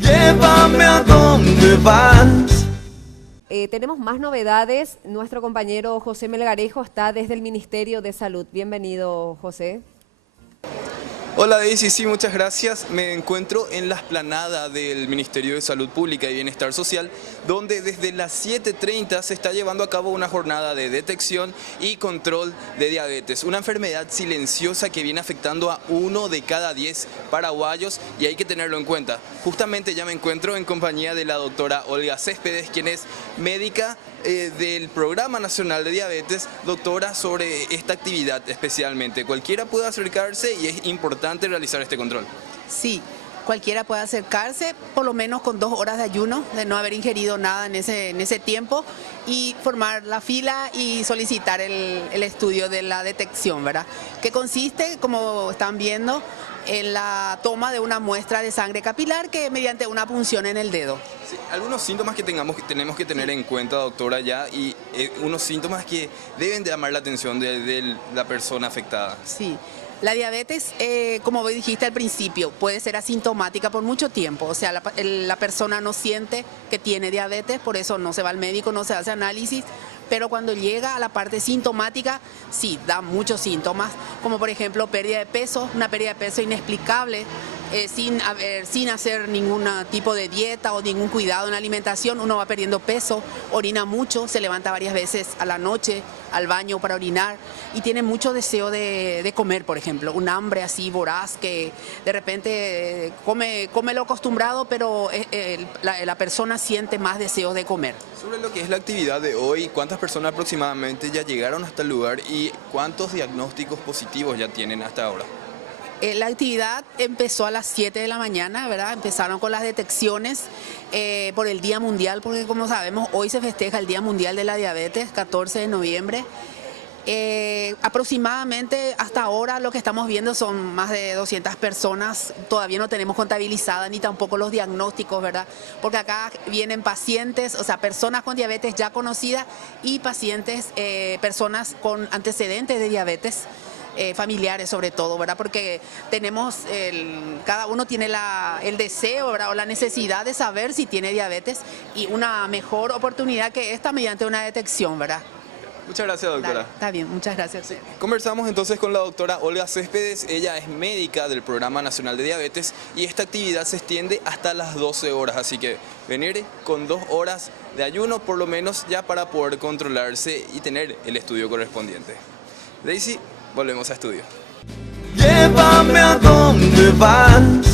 Llévame a donde vas. Tenemos más novedades. Nuestro compañero José Melgarejo está desde el Ministerio de Salud. Bienvenido, José. Hola Daisy, sí, muchas gracias. Me encuentro en la explanada del Ministerio de Salud Pública y Bienestar Social, donde desde las 7:30 se está llevando a cabo una jornada de detección y control de diabetes, una enfermedad silenciosa que viene afectando a 1 de cada 10 paraguayos y hay que tenerlo en cuenta. Justamente ya me encuentro en compañía de la doctora Olga Céspedes, quien es médica del Programa Nacional de Diabetes. Doctora, sobre esta actividad especialmente, ¿cualquiera puede acercarse y es importante realizar este control? Sí, cualquiera puede acercarse, por lo menos con 2 horas de ayuno, de no haber ingerido nada en ese tiempo, y formar la fila y solicitar el estudio de la detección, ¿verdad? Que consiste, como están viendo, en la toma de una muestra de sangre capilar que mediante una punción en el dedo. Sí, algunos síntomas que tenemos que tener en cuenta, doctora, ya, y unos síntomas que deben de llamar la atención de la persona afectada. Sí. La diabetes, como vos dijiste al principio, puede ser asintomática por mucho tiempo. O sea, la persona no siente que tiene diabetes, por eso no se va al médico, no se hace análisis. Pero cuando llega a la parte sintomática, sí, da muchos síntomas, como por ejemplo pérdida de peso, una pérdida de peso inexplicable, sin hacer ningún tipo de dieta o ningún cuidado en la alimentación. Uno va perdiendo peso, orina mucho, se levanta varias veces a la noche al baño para orinar y tiene mucho deseo de comer, por ejemplo, un hambre así voraz que de repente come lo acostumbrado, pero la persona siente más deseo de comer. Sobre lo que es la actividad de hoy, ¿cuántas personas aproximadamente ya llegaron hasta el lugar y cuántos diagnósticos positivos ya tienen hasta ahora? La actividad empezó a las 7 de la mañana, ¿verdad? Empezaron con las detecciones por el Día Mundial, porque como sabemos, hoy se festeja el Día Mundial de la Diabetes, 14 de noviembre. Aproximadamente hasta ahora lo que estamos viendo son más de 200 personas, todavía no tenemos contabilizadas ni tampoco los diagnósticos, ¿verdad? Porque acá vienen pacientes, o sea, personas con diabetes ya conocidas y pacientes, personas con antecedentes de diabetes. Familiares sobre todo, ¿verdad? Porque cada uno tiene el deseo, ¿verdad? O la necesidad de saber si tiene diabetes y una mejor oportunidad que esta mediante una detección, ¿verdad? Muchas gracias, doctora. Dale, está bien, muchas gracias. Sí. Conversamos entonces con la doctora Olga Céspedes. Ella es médica del Programa Nacional de Diabetes y esta actividad se extiende hasta las 12 horas, así que venir con 2 horas de ayuno por lo menos ya para poder controlarse y tener el estudio correspondiente. Daisy, volvemos a estudio. Llévame a donde vas.